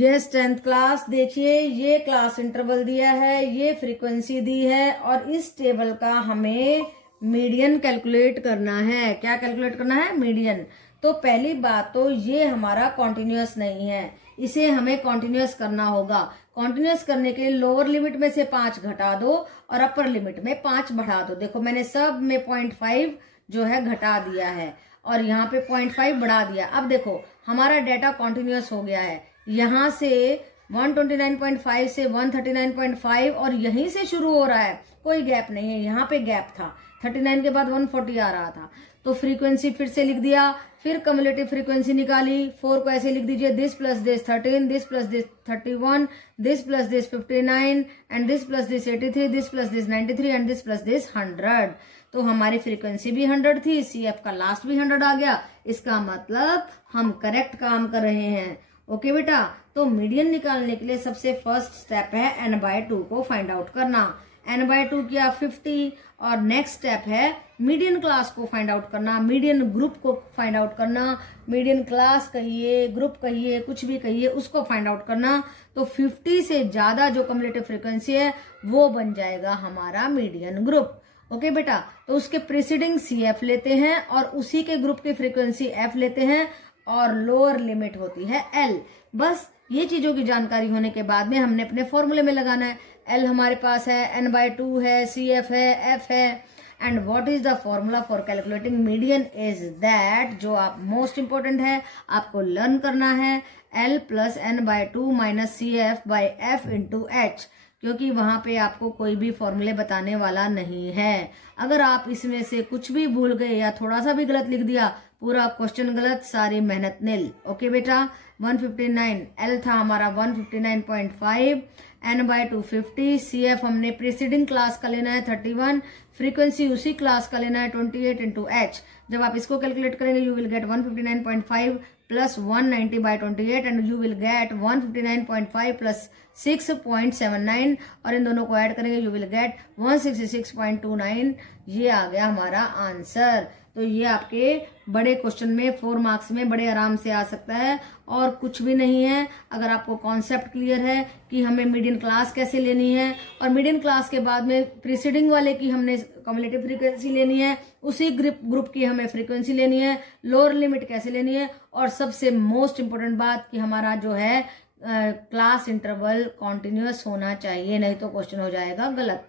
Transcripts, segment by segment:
Yes 10th class, देखिए ये class interval दिया है, ये फ्रीक्वेंसी दी है और इस टेबल का हमें मीडियन कैलकुलेट करना है। क्या कैलकुलेट करना है? मीडियन। तो पहली बात तो ये हमारा कॉन्टिन्यूअस नहीं है, इसे हमें कॉन्टिन्यूअस करना होगा। कॉन्टिन्यूअस करने के लिए लोअर लिमिट में से 5 घटा दो और अपर लिमिट में 5 बढ़ा दो। देखो मैंने सब में 0.5 जो है घटा दिया है और यहाँ पे 0.5 बढ़ा दिया। अब देखो हमारा डेटा कॉन्टिन्यूअस हो गया है, यहाँ से 129.5 से 139.5 और यहीं से शुरू हो रहा है, कोई गैप नहीं है। यहाँ पे गैप था, 39 के बाद 140 आ रहा था। तो फ्रीक्वेंसी फिर से लिख दिया, फिर कम्युलेटिव फ्रीक्वेंसी निकाली। 4 को ऐसे लिख दीजिए, this plus this 13, this plus this 31, this plus this 59 and this plus this 83, this plus this 93 and this plus this 100। तो हमारी फ्रीक्वेंसी भी 100 थी, CF का लास्ट भी 100 आ गया। इसका मतलब हम करेक्ट काम कर रहे हैं। ओके बेटा, तो मीडियन निकालने के लिए सबसे फर्स्ट स्टेप है n/2 को फाइंड आउट करना। n/2 किया 50 और नेक्स्ट स्टेप है मीडियन क्लास को फाइंड आउट करना, मीडियन ग्रुप को फाइंड आउट करना। मीडियन क्लास कहिए, ग्रुप कहिए, कुछ भी कहिए, उसको फाइंड आउट करना। तो 50 से ज्यादा जो कम्युलेटिव फ्रीक्वेंसी है वो बन जाएगा हमारा मीडियन ग्रुप। ओके बेटा, तो उसके प्रीसीडिंग CF लेते हैं और उसी के ग्रुप की फ्रीक्वेंसी F लेते हैं और लोअर लिमिट होती है L। बस ये चीजों की जानकारी होने के बाद में हमने अपने फॉर्मूले में लगाना है। L हमारे पास है, n/2 है, CF है, F है। And what is the formula for calculating median is that, जो आप मोस्ट इंपोर्टेंट है आपको लर्न करना है, L plus n/2 minus CF by F into H, क्योंकि वहां पे आपको कोई भी फॉर्मूले बताने वाला नहीं है। अगर आप इसमें से कुछ भी भूल गए या थोड़ा सा भी गलत लिख दिया, पूरा क्वेश्चन गलत, सारी मेहनत निल। ओके बेटा, 159 L था हमारा 159.5, n/2 50, CF हमने प्रीसीडिंग क्लास का लेना है 31, फ्रीक्वेंसी उसी क्लास का लेना है 28 इंटू H। जब आप इसको कैलकुलेट करेंगे you will gate 159.5 plus 190/28 and you will gate 159.5 plus 6.79 और इन दोनों को ऐड करेंगे यू विल गेट 166.29। ये आ गया हमारा आंसर। तो ये आपके बड़े क्वेश्चन में 4 मार्क्स में बड़े आराम से आ सकता है और कुछ भी नहीं है। अगर आपको कॉन्सेप्ट क्लियर है कि हमें मीडियन क्लास कैसे लेनी है और मीडियन क्लास के बाद में प्रीसीडिंग वाले की हमने कम्युलेटिव फ्रीक्वेंसी लेनी है, उसी ग्रुप की हमें फ्रीक्वेंसी लेनी है, लोअर लिमिट कैसे लेनी है, और सबसे मोस्ट इंपोर्टेंट बात कि हमारा जो है क्लास इंटरवल कॉन्टिन्यूअस होना चाहिए, नहीं तो क्वेश्चन हो जाएगा गलत।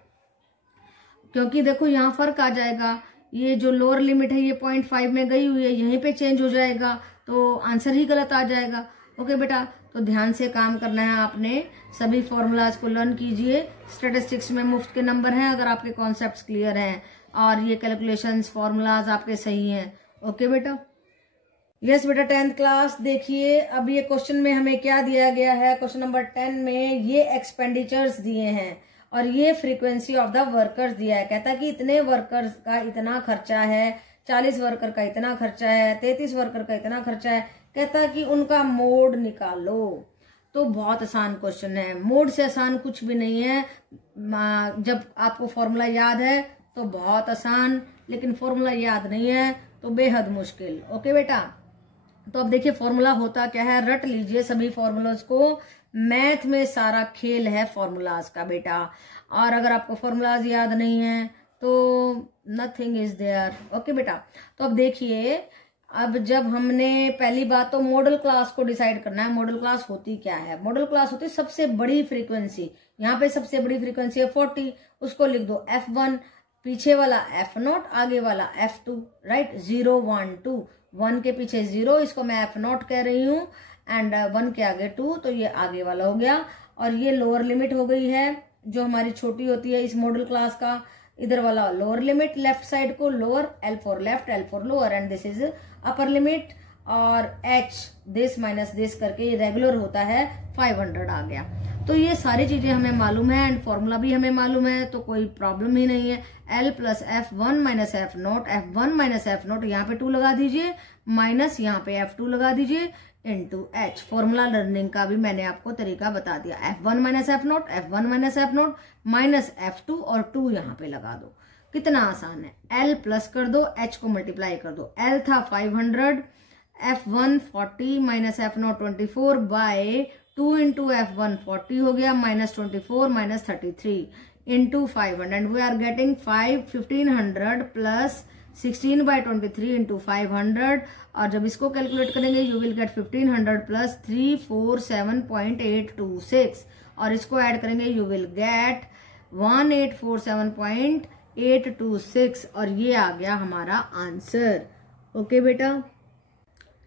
क्योंकि देखो यहाँ फर्क आ जाएगा, ये जो लोअर लिमिट है ये 0.5 में गई हुई है, यहीं पे चेंज हो जाएगा तो आंसर ही गलत आ जाएगा। ओके बेटा, तो ध्यान से काम करना है आपने, सभी फॉर्मूलाज को लर्न कीजिए। स्टैटिस्टिक्स में मुफ्त के नंबर हैं अगर आपके कॉन्सेप्ट्स क्लियर हैं और ये कैलकुलेशंस फॉर्मूलाज आपके सही हैं। ओके बेटा, यस बेटा 10th क्लास, देखिए अब ये क्वेश्चन में हमें क्या दिया गया है। क्वेश्चन नंबर 10 में ये एक्सपेंडिचर्स दिए हैं और ये फ्रीक्वेंसी ऑफ द वर्कर्स दिया है। कहता है कि इतने वर्कर्स का इतना खर्चा है, 40 वर्कर का इतना खर्चा है, 33 वर्कर का इतना खर्चा है। कहता है कि उनका मोड निकालो। तो बहुत आसान क्वेश्चन है, मोड से आसान कुछ भी नहीं है। जब आपको फॉर्मूला याद है तो बहुत आसान, लेकिन फॉर्मूला याद नहीं है तो बेहद मुश्किल। ओके बेटा, तो अब देखिए फॉर्मूला होता क्या है, रट लीजिए सभी फॉर्मूलाज को। मैथ में सारा खेल है फॉर्मूलाज का बेटा, और अगर आपको फॉर्मूलाज याद नहीं है तो नथिंग इज देयर। ओके बेटा, तो अब देखिए, अब जब हमने पहली बात तो मॉडल क्लास को डिसाइड करना है। मॉडल क्लास होती क्या है? मॉडल क्लास होती है सबसे बड़ी फ्रीक्वेंसी। यहाँ पे सबसे बड़ी फ्रीक्वेंसी है 40, उसको लिख दो F1, पीछे वाला F0, आगे वाला F2, राइट। 0 1 2, 1 के पीछे 0, इसको मैं F0 कह रही हूँ, एंड 1 के आगे 2, तो ये आगे वाला हो गया। और ये लोअर लिमिट हो गई है जो हमारी छोटी होती है इस मॉडल क्लास का। इधर वाला लोअर लिमिट, लेफ्ट साइड को lower, L for left, L for lower, and this is upper limit. और H दिस माइनस दिस करके ये रेगुलर होता है, 500 आ गया। तो ये सारी चीजें हमें मालूम है एंड फॉर्मूला भी हमें मालूम है, तो कोई प्रॉब्लम ही नहीं है। L plus F1 minus F0, F1 minus F0, यहाँ पे 2 लगा दीजिए, माइनस यहाँ पे F2 लगा दीजिए, इंटू H। फॉर्मूला लर्निंग का भी मैंने आपको तरीका बता दिया। F1 minus F0, F1 minus F0, minus F2 और 2 यहाँ पे लगा दो। कितना आसान है। L प्लस कर दो, H को मल्टीप्लाई कर दो। L था 500, F1 40 minus F0 24 bye 2 into F1 40 हो गया, -24 -33 into 500, we are getting 1500 plus 16/23 into 500, और जब इसको कैलकुलेट करेंगे यू विल गेट 1500 प्लस 347.826, और इसको ऐड करेंगे यू विल गेट 1847.826, और ये आ गया हमारा आंसर। ओके बेटा,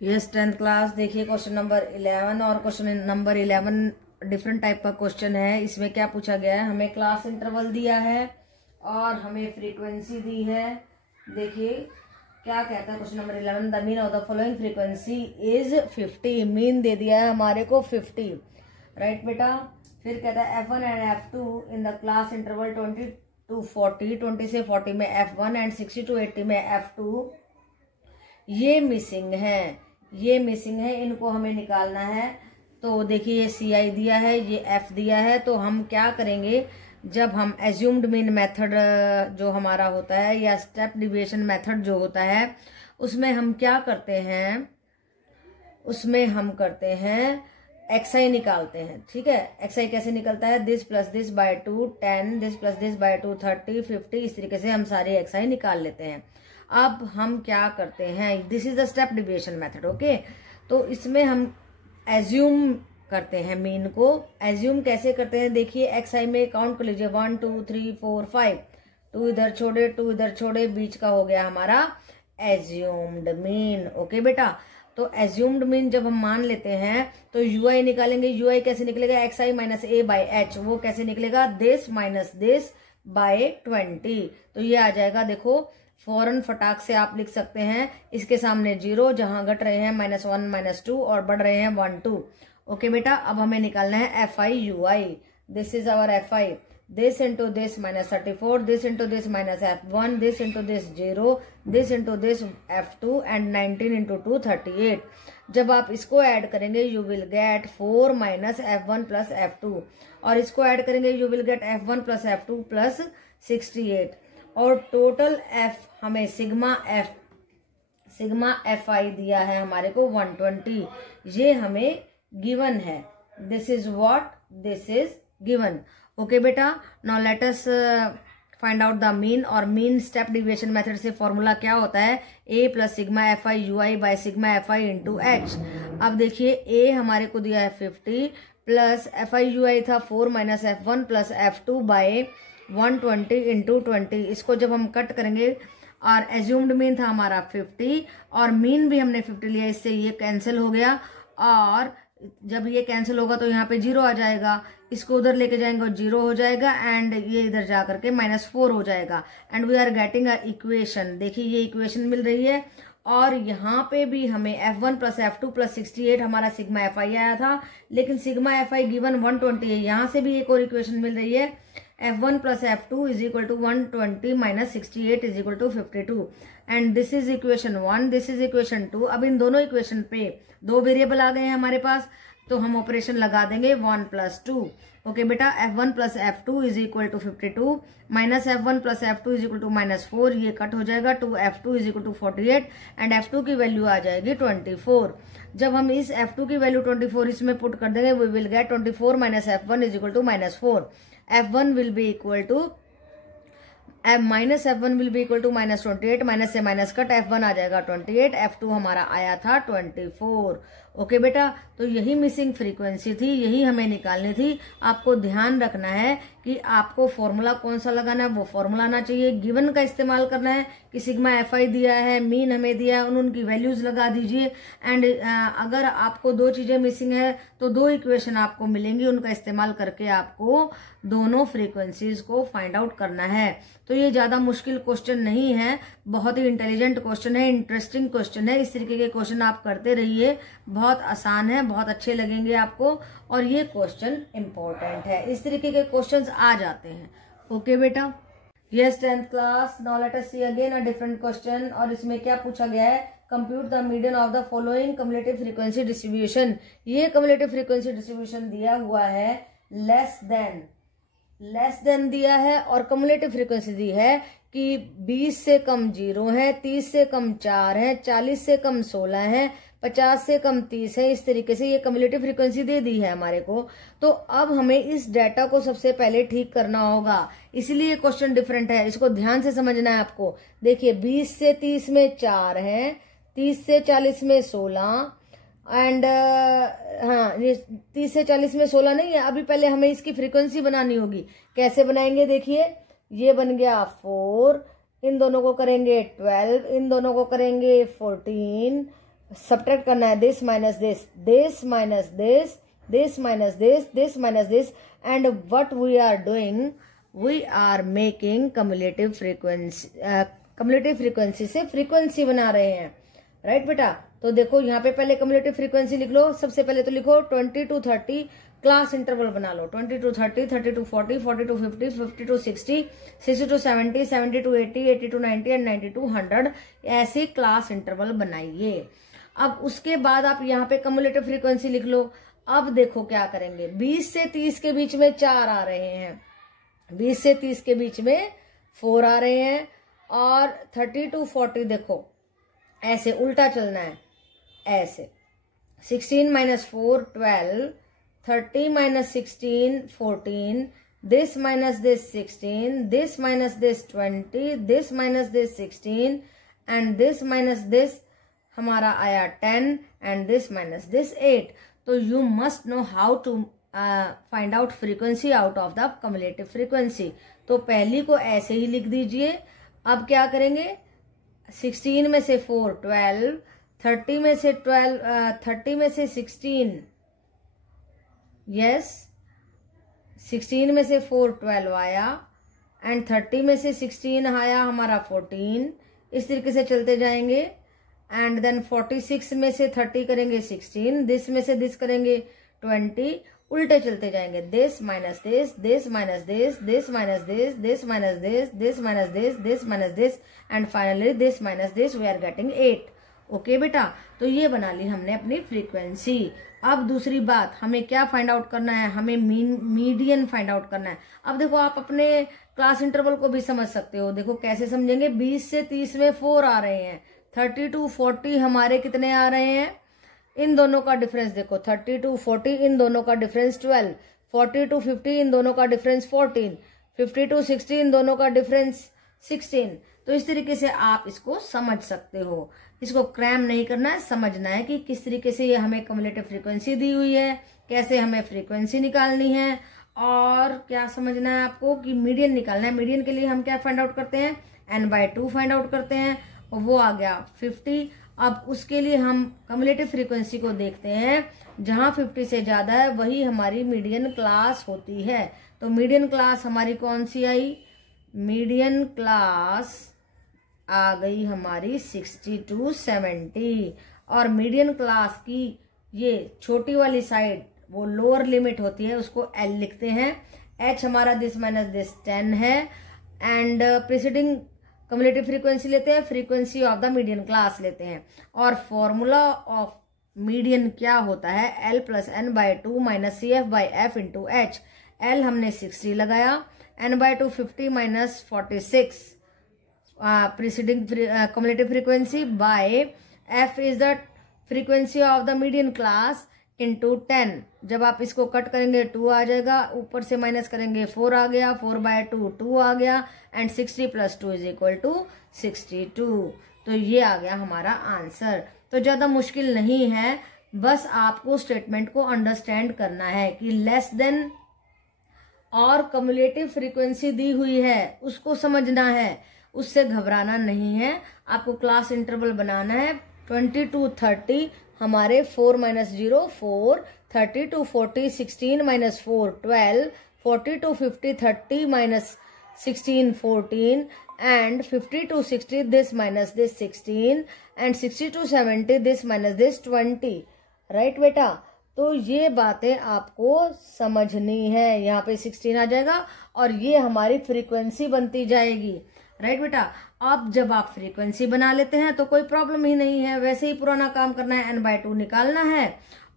यस 10th क्लास। देखिए क्वेश्चन नंबर 11, और क्वेश्चन नंबर 11 डिफरेंट टाइप का क्वेश्चन है। इसमें क्या पूछा गया है, हमें क्लास इंटरवल दिया है और हमें फ्रीक्वेंसी दी है। देखिए क्या कहता है question number 11, the mean of the following frequency is 50। Mean they दिया है हमारे को 50, राइट बेटा। फिर कहता है F1 and F2 in the class interval 20 to 40, 20 से 40 में F1 एंड 60 to 80 में F2। ये मिसिंग है, ये मिसिंग है, इनको हमें निकालना है। तो देखिए ये CI दिया है, ये F दिया है, तो हम क्या करेंगे, जब हम एज्यूम्ड मीन मेथड जो हमारा होता है या स्टेप डिविएशन मेथड जो होता है, उसमें हम क्या करते हैं, उसमें हम करते हैं XI निकालते हैं। ठीक है, XI कैसे निकलता है, this plus this by 2 10, this plus this by 2 30 50, इस तरीके से हम सारे XI निकाल लेते हैं। अब हम क्या करते हैं, this is the step deviation method. Okay, तो इसमें हम एज्यूम करते हैं मीन को। एज्यूम कैसे करते हैं, देखिए XI में काउंट कर लीजिए 1 2 3 4 5, 2 इधर छोड़े 2 इधर छोड़े, बीच का हो गया हमारा एज्यूम्ड मीन। ओके बेटा, तो एज्यूम्ड मीन जब हम मान लेते हैं तो UI निकालेंगे। UI कैसे निकलेगा, XI minus A by H, वो कैसे निकलेगा, दिस माइनस दिस बाय 20। तो ये आ जाएगा, देखो फौरन फटाक से आप लिख सकते हैं, इसके सामने 0, जहां घट रहे हैं -1 -2 और बढ़ रहे हैं 1 2। ओके बेटा, अब हमें निकालना है FI UI। This is our FI, this into this minus 34, this into this minus F1, this into this 0, this into this F2 and 19 into 2 38। जब आप इसको ऐड करेंगे you will gate 4 minus F1 plus F2, और इसको add करेंगे you will gate F1 plus F2 plus 68, और total F हमें sigma FI दिया है हमारे को 120, ये हमें गिवन है। This is what, this is given. Okay बेटा, now let us find out the mean, और मीन स्टेप डिविएशन मेथड से फॉर्मूला क्या होता है, A plus sigma FI UI by sigma FI into H। अब देखिए A हमारे को दिया है 50 प्लस FI UI था 4 minus F1 plus F2 bye 120 into 20। इसको जब हम कट करेंगे, और एज्यूम्ड मीन था हमारा 50 और मीन भी हमने 50 लिया, इससे ये कैंसिल हो गया, और जब ये कैंसिल होगा तो यहाँ पे 0 आ जाएगा, इसको उधर लेके जाएंगे और 0 हो जाएगा, एंड ये इधर जा करके -4 हो जाएगा, and we are getting a equation. देखिए ये इक्वेशन मिल रही है, और यहाँ पे भी हमें F1 प्लस F2 प्लस 68 हमारा सिग्मा FI आया था, लेकिन सिग्मा FI गिवन 120 है। यहाँ से भी एक और इक्वेशन मिल रही है, F1 plus F2 is equal to 120 minus 68 is equal to 52, and this is equation 1, this is equation 2। अब इन दोनों इक्वेशन पे दो वेरिएबल आ गए हैं हमारे पास, तो हम ऑपरेशन लगा देंगे 1 प्लस 2। ओके बेटा, F1 plus F2 is equal to 52 minus F1 plus F2 is equal to -4, ये कट हो जाएगा, 2F2 is equal to 48, and F2 की वैल्यू आ जाएगी 24। जब हम इस F2 की वैल्यू 24 इसमें पुट कर देंगे, we will get 24 minus F1 is equal to -4। F1 will be equal to minus F1 will be equal to -28, minus से माइनस कट, F1 आ जाएगा 28, F2 हमारा आया था 24। ओके बेटा, तो यही मिसिंग फ्रीक्वेंसी थी, यही हमें निकालनी थी। आपको ध्यान रखना है कि आपको फॉर्मूला कौन सा लगाना है, वो फॉर्मूला आना चाहिए। गिवन का इस्तेमाल करना है कि सिग्मा FI दिया है, मीन हमें दिया है, उनकी वैल्यूज लगा दीजिए, एंड अगर आपको दो चीजें मिसिंग है तो दो इक्वेशन आपको मिलेंगी, उनका इस्तेमाल करके आपको दोनों फ्रीक्वेंसीज को फाइंड आउट करना है। तो ये ज्यादा मुश्किल क्वेश्चन नहीं है, बहुत ही इंटेलिजेंट क्वेश्चन है, इंटरेस्टिंग क्वेश्चन है। इस तरीके के क्वेश्चन आप करते रहिए, बहुत आसान है, बहुत अच्छे लगेंगे आपको, और ये क्वेश्चन इंपॉर्टेंट है। इस तरीके के क्वेश्चंस आ जाते हैं। ओके बेटा, yes 10th class. Now let us see again a different question, और इसमें क्या पूछा गया है, compute the median of the following cumulative frequency distribution. ये कम्युलेटिव फ्रीक्वेंसी डिस्ट्रीब्यूशन दिया हुआ है, लेस देन दिया है, और कम्युलेटिव फ्रीक्वेंसी दी है कि 20 से कम 0 है, 30 से कम 4 है, 40 से कम 16 है, 50 से कम 30 है। इस तरीके से ये कम्युलेटिव फ्रीक्वेंसी दे दी है हमारे को। तो अब हमें इस डाटा को सबसे पहले ठीक करना होगा, इसलिए क्वेश्चन डिफरेंट है, इसको ध्यान से समझना है आपको। देखिए 20 से 30 में 4 है, 30 से 40 में 16 एंड हाँ, 30 से 40 में 16 नहीं है। अभी पहले हमें इसकी फ्रीक्वेंसी बनानी होगी। कैसे बनाएंगे? देखिए ये बन गया 4, इन दोनों को करेंगे 12, इन दोनों को करेंगे 14, सब्ट्रैक्ट करना है this minus this, this minus this, this minus this, this minus this, and what we are doing, we are making cumulative frequency. Cumulative frequency से फ्रीक्वेंसी बना रहे हैं, राइट बेटा। तो देखो यहाँ पे पहले कम्युलेटिव फ्रीक्वेंसी लिख लो। सबसे पहले तो लिखो 20 to 30, क्लास इंटरवल बना लो। 20 to 30, 30 to 40, 40 to 50, 50 to 60, 60 to 70, 70 to 80, 80 to 90 and 90 to 100, ऐसे क्लास इंटरवल बनाइए। अब उसके बाद आप यहाँ पे कम्युलेटिव फ्रीक्वेंसी लिख लो। अब देखो क्या करेंगे, 20 से 30 के बीच में 4 आ रहे हैं, 20 से 30 के बीच में 4 आ रहे हैं, और 30 to 40 देखो ऐसे उल्टा चलना है, ऐसे 16 minus 4 12, 30 minus 16 14, this minus this 16, this minus this 20, this minus this 16 and this minus this हमारा आया 10 and this minus this 8। तो you must know how to find out frequency out of the cumulative frequency। तो पहली को ऐसे ही लिख दीजिए। अब क्या करेंगे, 16 में से 4 12, 30 में से 12, 30 में से 16, यस 16 में से 4 12 आया एंड 30 में से 16 आया हमारा 14। इस तरीके से चलते जाएंगे एंड देन 46 में से 30 करेंगे 16, दिस में से दिस करेंगे 20, उल्टे चलते जाएंगे, this minus this, this minus this, this minus this, this minus this, this minus this, this minus this and finally this minus this, we are getting 8। Okay बेटा, तो ये बना ली हमने अपनी फ्रीक्वेंसी। अब दूसरी बात, हमें क्या फाइंड आउट करना है, हमें मीडियन फाइंड आउट करना है। अब देखो आप अपने क्लास इंटरवल को भी समझ सकते हो। देखो कैसे समझेंगे, 20 से 30 में 4 आ रहे हैं, 30 to 40 हमारे कितने आ रहे हैं, इन दोनों का डिफरेंस देखो, 30 to 40 इन दोनों का डिफरेंस 12, 40 to 50 इन दोनों का डिफरेंस 14, 50 to 60 इन दोनों का डिफरेंस 16। तो इस तरीके से आप इसको समझ सकते हो। इसको क्रैम नहीं करना है, समझना है कि किस तरीके से ये हमें कम्युलेटिव फ्रीक्वेंसी दी हुई है, कैसे हमें फ्रीक्वेंसी निकालनी है, और क्या समझना है आपको कि मीडियन निकालना है। मीडियन के लिए हम क्या फाइंड आउट करते हैं, n/2 फाइंड आउट करते हैं, और वो आ गया 50। अब उसके लिए हम कम्युलेटिव फ्रीक्वेंसी को देखते हैं, जहां 50 से ज्यादा है वही हमारी मीडियन क्लास होती है। तो मीडियन क्लास हमारी कौन सी आई, मीडियन क्लास आ गई हमारी 60 to 70, और मीडियन क्लास की ये छोटी वाली साइड वो लोअर लिमिट होती है, उसको L लिखते हैं। H हमारा दिस माइनस दिस 10 है, एंड प्रीसीडिंग कम्युलेटिव फ्रीक्वेंसी लेते हैं, frequency of the median class लेते हैं, और फॉर्मूला ऑफ मीडियन क्या होता है, L + n/2 - CF/F × H। L हमने 60 लगाया, n/2 50 - 46 preceding cumulative frequency by F is the frequency of the median class into 10। जब आप इसको कट करेंगे 2 आ जाएगा, ऊपर से माइनस करेंगे 4 आ गया, 4/2 2 आ गया, एंड 60 + 2 = 62। तो ये आ गया हमारा आंसर। तो ज्यादा मुश्किल नहीं है, बस आपको स्टेटमेंट को अंडरस्टैंड करना है कि लेस देन और कम्युलेटिव फ्रीक्वेंसी दी हुई है उसको समझना है, उससे घबराना नहीं है। आपको क्लास इंटरवल बनाना है 20 to 30 हमारे 4 - 0 4, 30 to 40 16 - 4 12, 40 to 50 30 - 16 14, and 50 to 60 this minus this 16, and 60 to 70 this minus this 20। Right बेटा, तो ये बातें आपको समझनी है। यहाँ पे 16 आ जाएगा और ये हमारी फ्रीक्वेंसी बनती जाएगी। राइट बेटा, अब जब आप फ्रीक्वेंसी बना लेते हैं तो कोई प्रॉब्लम ही नहीं है, वैसे ही पुराना काम करना है, n/2 निकालना है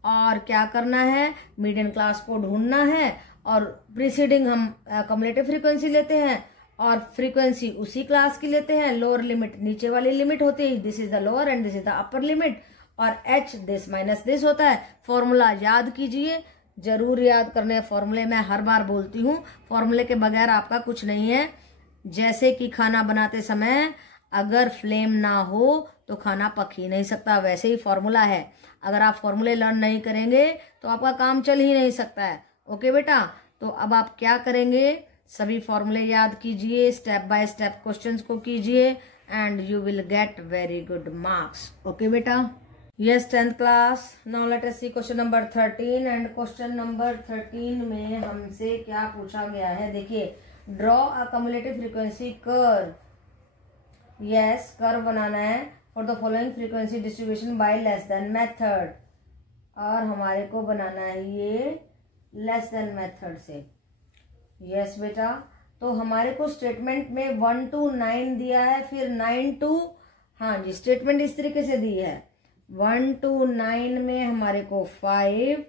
और क्या करना है, मीडियन क्लास को ढूंढना है, और प्रीसीडिंग हम कम्युलेटिव फ्रीक्वेंसी लेते हैं और फ्रीक्वेंसी उसी क्लास की लेते हैं। लोअर लिमिट नीचे वाली लिमिट होती है, this is the lower and this is the upper limit, और h दिस माइनस दिस होता है। फॉर्मूला याद कीजिए, जरूर याद करने फॉर्मूले। मैं हर बार बोलती हूँ फॉर्मूले के बगैर आपका कुछ नहीं है। जैसे कि खाना बनाते समय अगर फ्लेम ना हो तो खाना पक ही नहीं सकता, वैसे ही फॉर्मूला है। अगर आप फॉर्मूले लर्न नहीं करेंगे तो आपका काम चल ही नहीं सकता है। ओके बेटा, तो अब आप क्या करेंगे, सभी फॉर्मूले याद कीजिए, स्टेप बाय स्टेप क्वेश्चंस को कीजिए and you will get very good marks. Okay बेटा। Yes 10th class, now let us see question number 13। And question number 13 में हमसे क्या पूछा गया है, देखिए, draw a cumulative frequency curve. Yes, curve बनाना है for the following frequency distribution by less than method, और हमारे को बनाना है ये लेस देन मेथड से। यस बेटा, तो हमारे को स्टेटमेंट में 1 to 9 दिया है, फिर 9 to, हाँ जी, स्टेटमेंट इस तरीके से दी है, 1 to 9 में हमारे को 5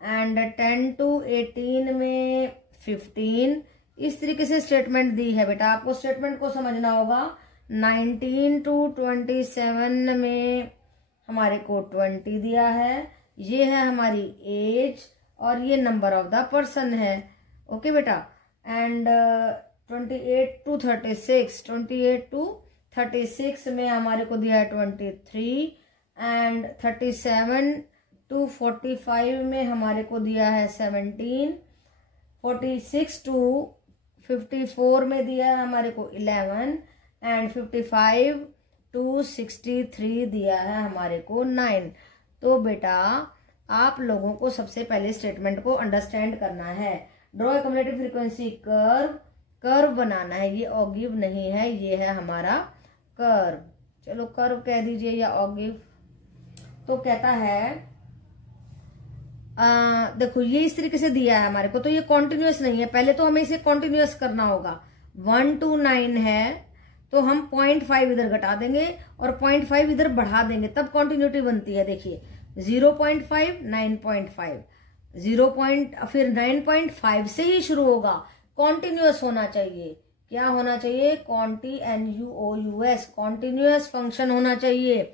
एंड 10 to 18 में 15, इस तरीके से स्टेटमेंट दी है बेटा। आपको स्टेटमेंट को समझना होगा। 19 to 27 में हमारे को 20 दिया है, ये है हमारी एज और ये नंबर ऑफ द पर्सन है। ओके बेटा, एंड 28 to 36 में हमारे को दिया है 23, एंड 37 to 45 में हमारे को दिया है 17, 46 to 54 में दिया है हमारे को 11, एंड 55 to 63 दिया है हमारे को 9। तो बेटा आप लोगों को सबसे पहले स्टेटमेंट को अंडरस्टैंड करना है। Draw a cumulative frequency curve, curve बनाना है, ये ऑगिव नहीं है, ये है हमारा कर्व। चलो कर्व कह दीजिए या ऑगिव। तो कहता है देखो ये इस तरीके से दिया है हमारे को, तो ये कॉन्टिन्यूअस नहीं है, पहले तो हमें इसे कॉन्टिन्यूअस करना होगा। 1 to 9 है तो हम 0.5 इधर घटा देंगे और 0.5 इधर बढ़ा देंगे, तब कॉन्टिन्यूटी बनती है। देखिए 0.5, 9.5, 0. फिर 9.5 से ही शुरू होगा, कॉन्टिन्यूअस होना चाहिए। क्या होना चाहिए, कॉन्टिन्यूअस, कॉन्टिन्यूअस फंक्शन होना चाहिए।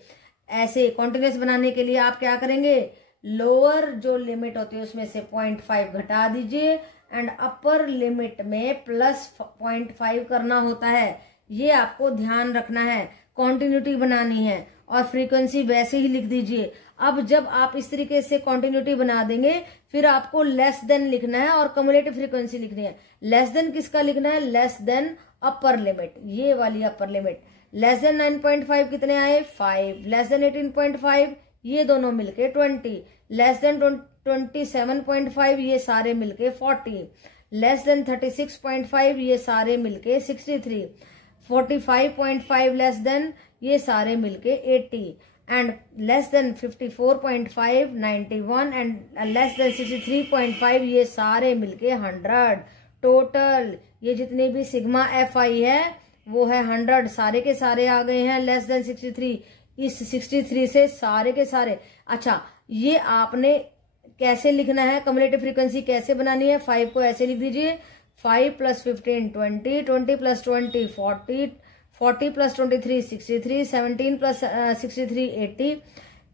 ऐसे कॉन्टिन्यूअस बनाने के लिए आप क्या करेंगे, लोअर जो लिमिट होती है उसमें से 0.5 घटा दीजिए एंड अपर लिमिट में प्लस 0.5 करना होता है। ये आपको ध्यान रखना है, कॉन्टिन्यूटी बनानी है और फ्रीक्वेंसी वैसे ही लिख दीजिए। अब जब आप इस तरीके से कॉन्टिन्यूटी बना देंगे फिर आपको लेस देन लिखना है और कम्युलेटिव फ्रीक्वेंसी लिखनी है। लेस देन किसका लिखना है, लेस देन अपर लिमिट, ये वाली अपर लिमिट। लेस देन 9.5 कितने आए, 5, लेस देन 18.5 ये दोनों मिलके 20, लेस देन 27.5 ये सारे मिलके 40, लेस देन 36.5 ये सारे मिलके 63, 45.5 लेस देन ये सारे मिलके 80, and less than 54.5 91, and less than 63.5 ये सारे मिलके 100। टोटल ये जितने भी सिग्मा एफ आई है वो है 100, सारे के सारे आ गए हैं लेस देन 63। इस 63 से सारे के सारे, अच्छा ये आपने कैसे लिखना है, कम्युलेटिव फ्रीक्वेंसी कैसे बनानी है, 5 को ऐसे लिख दीजिए, 5 + 15 20, 20 + 20 40, 40 + 23 63, 17 + 63 80,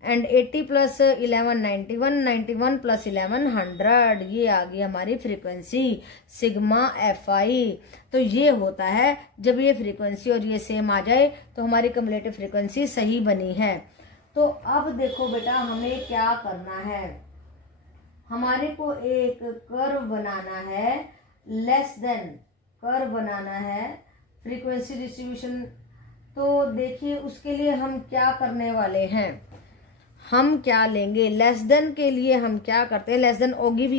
एंड 80 + 11 91, 91 + 11 100। ये आ गई हमारी फ्रीक्वेंसी सिग्मा एफ आई। तो ये होता है जब ये फ्रीक्वेंसी और ये सेम आ जाए तो हमारी कम्युलेटिव फ्रीक्वेंसी सही बनी है। तो अब देखो बेटा हमें क्या करना है, हमारे को एक कर्व बनाना है, लेस देन कर्व बनाना है फ्रीक्वेंसी डिस्ट्रीब्यूशन। तो देखिए उसके लिए हम क्या करने वाले हैं, हम क्या लेंगे, लेस देन के लिए हम क्या करते हैं, लेस देन ऑगिव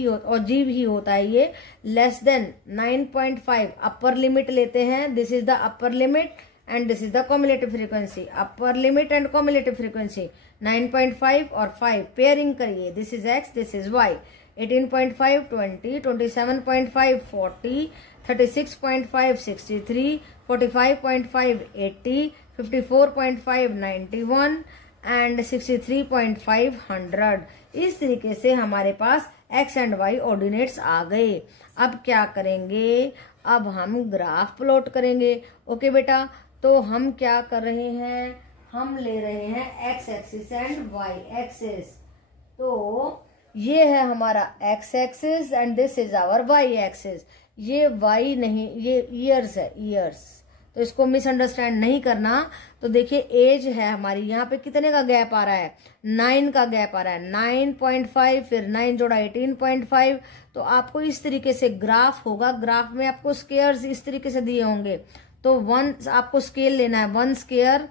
ही होता है ये। लेस देन 9.5 अपर लिमिट लेते हैं, this is the upper limit and this is the cumulative frequency. Upper limit and cumulative frequency 9.5 और 5 पेयरिंग करिए, this is X this is Y. 18.5 20, 27.5 40, 36.5 63, 45.5 80, 54.5 91 and 63.5 100। इस तरीके से हमारे पास एक्स एंड वाई ऑर्डिनेट्स आ गए। अब क्या करेंगे, अब हम ग्राफ प्लॉट करेंगे। ओके बेटा, तो हम क्या कर रहे हैं, हम ले रहे हैं X axis and Y axis. तो ये है हमारा X axis and this is our Y axis. ये वाई नहीं, ये ईयर्स है, ईयर्स, तो इसको मिसअंडरस्टैंड नहीं करना। तो देखिए एज है हमारी, यहाँ पे कितने का गैप आ रहा है, 9 का गैप आ रहा है, 9.5 फिर 9 जोड़ा 18.5। तो आपको इस तरीके से ग्राफ होगा, ग्राफ में आपको स्केयर्स इस तरीके से दिए होंगे। तो 1 आपको स्केल लेना है, 1 स्केयर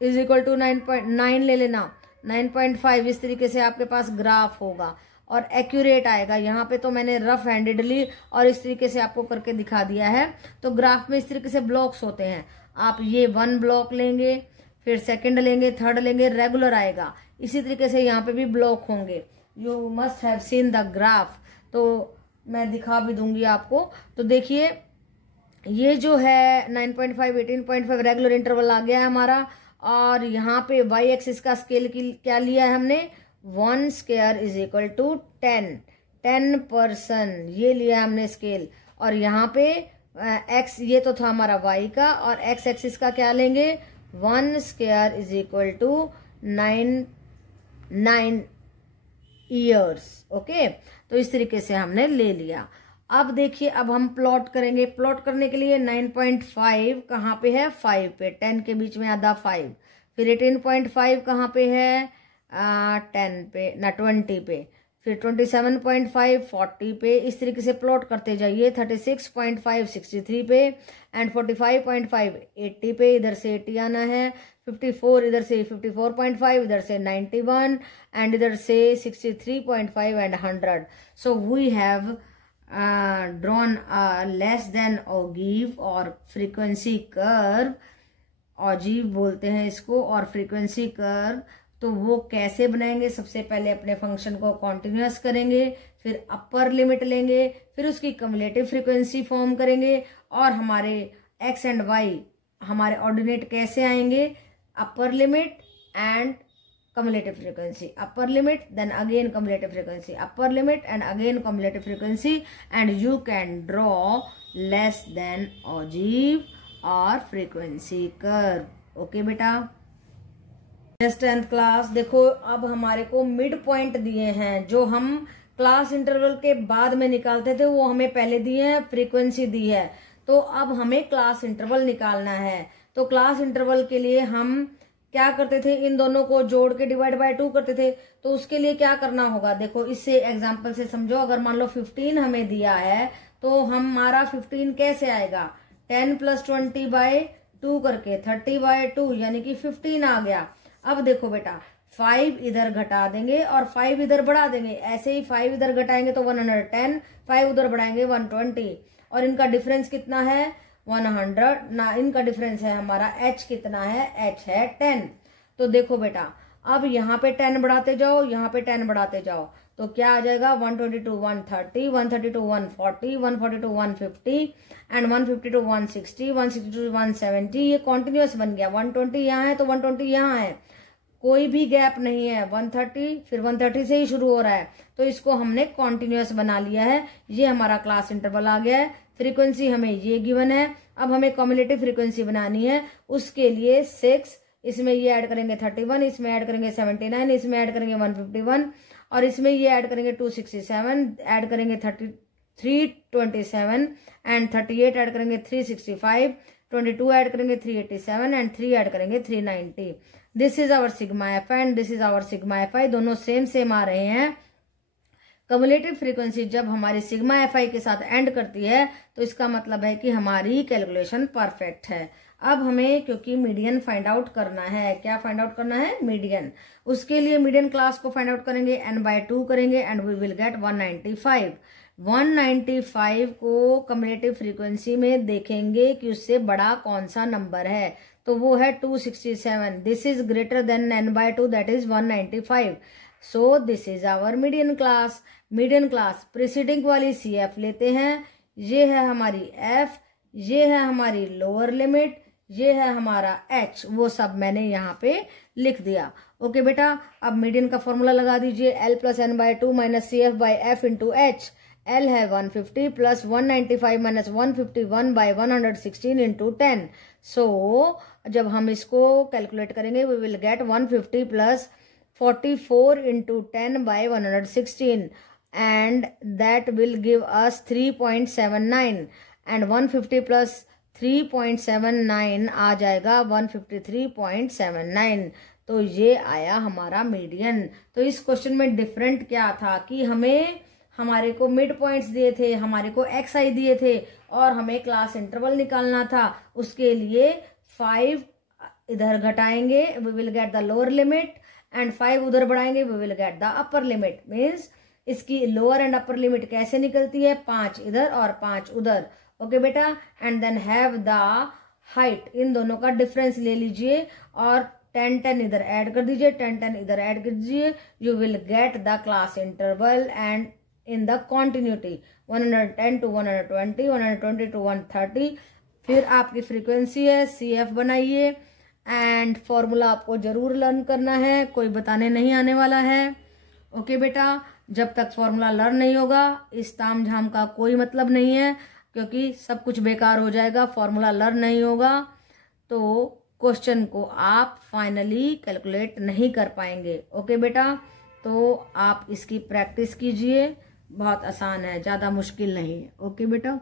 इज इक्वल टू 9.9 ले लेना, 9.5 इस तरीके से आपके पास ग्राफ होगा और एक्यूरेट आएगा। यहाँ पे तो मैंने रफ हैंडेडली और इस तरीके से आपको करके दिखा दिया है। तो ग्राफ में इस तरीके से ब्लॉक्स होते हैं, आप ये 1 ब्लॉक लेंगे, फिर सेकंड लेंगे, थर्ड लेंगे, रेगुलर आएगा। इसी तरीके से यहाँ पे भी ब्लॉक होंगे। You must have seen the graph, तो मैं दिखा भी दूंगी आपको। तो देखिए ये जो है 9.5 18.5 रेगुलर इंटरवल आ गया है हमारा। और यहाँ पे वाई एक्सिस का स्केल क्या लिया है हमने, 1 स्क्वायर इज इक्वल टू 10% ये लिया है हमने स्केल। और यहाँ पे एक्स ये तो था हमारा वाई का, और एक्स एक्सिस का क्या लेंगे, 1 square is equal to 9 years. Okay, तो इस तरीके से हमने ले लिया। अब देखिए अब हम प्लॉट करेंगे। प्लॉट करने के लिए 9.5 कहाँ पे है, 5 पे, 10 के बीच में आधा 5। फिर 18.5 कहाँ पे है, 10 पे ना 20 पे। फिर 27.5 40 पे। इस तरीके से प्लॉट करते जाइए। 36.5 63 पे एंड 45.5 80 पे। इधर से 80 आना है। 54 इधर से 54.5, इधर से 91 एंड इधर से 63.5 and 100। So we have drawn a less than ogive और frequency curve, ogive बोलते हैं इसको, और frequency curve। तो वो कैसे बनाएंगे, सबसे पहले अपने फंक्शन को कॉन्टिन्यूअस करेंगे, फिर अपर लिमिट लेंगे, फिर उसकी कम्युलेटिव फ्रीक्वेंसी फॉर्म करेंगे, और हमारे एक्स एंड वाई हमारे ऑर्डिनेट कैसे आएंगे, अपर limit and cumulative frequency, upper limit then again cumulative frequency, upper limit and again cumulative frequency, and you can draw less than ogive or frequency curve. okay बेटा, 10th class देखो, अब हमारे को mid point दिए हैं जो हम class interval के बाद में निकालते थे, वो हमें पहले दिए हैं, फ्रीक्वेंसी दी है। तो अब हमें क्लास इंटरवल निकालना है। तो क्लास इंटरवल के लिए हम क्या करते थे, इन दोनों को जोड़ के डिवाइड बाय 2 करते थे। तो उसके लिए क्या करना होगा, देखो इससे एग्जांपल से समझो। अगर मान लो 15 हमें दिया है तो हमारा 15 कैसे आएगा, 10 + 20 बाय 2 करके 30 बाय 2 यानी कि 15 आ गया। अब देखो बेटा 5 इधर घटा देंगे और 5 इधर बढ़ा देंगे। ऐसे ही 5 इधर घटाएंगे तो 110, 5 उधर बढ़ाएंगे 120, और इनका डिफरेंस कितना है 100 ना। इनका डिफरेंस है हमारा h कितना है, h है 10। तो देखो बेटा अब यहाँ पे 10 बढ़ाते जाओ, यहाँ पे 10 बढ़ाते जाओ, तो क्या आ जाएगा 122 130, 132 140, 142 150 एंड 152 160, 162 170। ये कॉन्टिन्यूअस बन गया। 120 यहाँ है तो 120 यहाँ है, कोई भी गैप नहीं है। 130 फिर 130 से ही शुरू हो रहा है, तो इसको हमने कॉन्टिन्यूअस बना लिया है। ये हमारा क्लास इंटरवल आ गया है। फ्रीक्वेंसी हमें ये गिवन है। अब हमें कम्युलेटिव फ्रीक्वेंसी बनानी है। उसके लिए 6, इसमें ये ऐड करेंगे 31, इसमें ऐड करेंगे 79, इसमें ऐड करेंगे 151, और इसमें ये ऐड करेंगे 267, ऐड करेंगे 327 एंड 38 ऐड करेंगे 365, 22 ऐड करेंगे 387 एंड 3 ऐड करेंगे 390। This is our sigma F and this is our sigma F I. दोनों सेम आ रहे हैं। कम्युलेटिव फ्रीक्वेंसी जब हमारी सिग्मा एफ आई के साथ एंड करती है तो इसका मतलब है कि हमारी कैलकुलेशन परफेक्ट है। अब हमें क्योंकि मीडियन फाइंड आउट करना है, क्या फाइंड आउट करना है, मीडियन। उसके लिए मीडियन क्लास को फाइंड आउट करेंगे, n/2 करेंगे एंड वी विल गेट 195। 195 को कम्युलेटिव फ्रीक्वेंसी में देखेंगे कि उससे बड़ा कौन सा नंबर है, तो वो है 267। This is greater than n/2 that is 195। So this is our median class. Median class preceding वाली CF लेते हैं, ये है हमारी F, ये है हमारी लोअर लिमिट, ये है हमारा H। वो सब मैंने यहाँ पे लिख दिया। ओके बेटा, अब मीडियन का फॉर्मूला लगा दीजिए, L + n/2 - CF/F × H। L है 150 प्लस 195 माइनस 151 बाई 116 इंटू 10। सो जब हम इसको कैलकुलेट करेंगे we will get 150 plus 44 into 10 by 116 and that will give us 3.79 and 150 plus 3.79 आ जाएगा 153.79। तो ये आया हमारा मीडियन। तो इस क्वेश्चन में डिफरेंट क्या था कि हमारे को मिड पॉइंट्स दिए थे, हमारे को एक्स आई दिए थे और हमें क्लास इंटरवल निकालना था। उसके लिए 5 इधर घटाएंगे we will get the lower limit and 5 उधर बढ़ाएंगे we will get the upper limit. Means इसकी लोअर एंड अपर लिमिट कैसे निकलती है, 5 इधर और 5 उधर। ओके बेटा, and then have the height, इन दोनों का डिफरेंस ले लीजिए और 10 इधर ऐड कर दीजिए, 10 इधर ऐड कर दीजिए, you will get the class interval and in the continuity 110 to 120, 120 to 130। फिर आपकी फ्रीक्वेंसी है CF बनाइए एंड फॉर्मूला आपको जरूर लर्न करना है, कोई बताने नहीं आने वाला है। ओके बेटा, जब तक फॉर्मूला लर्न नहीं होगा इस ताम झाम का कोई मतलब नहीं है, क्योंकि सब कुछ बेकार हो जाएगा, फॉर्मूला लर्न नहीं होगा तो क्वेश्चन को आप फाइनली कैलकुलेट नहीं कर पाएंगे। ओके बेटा, तो आप इसकी प्रैक्टिस कीजिए, बहुत आसान है, ज़्यादा मुश्किल नहीं है। ओके बेटा।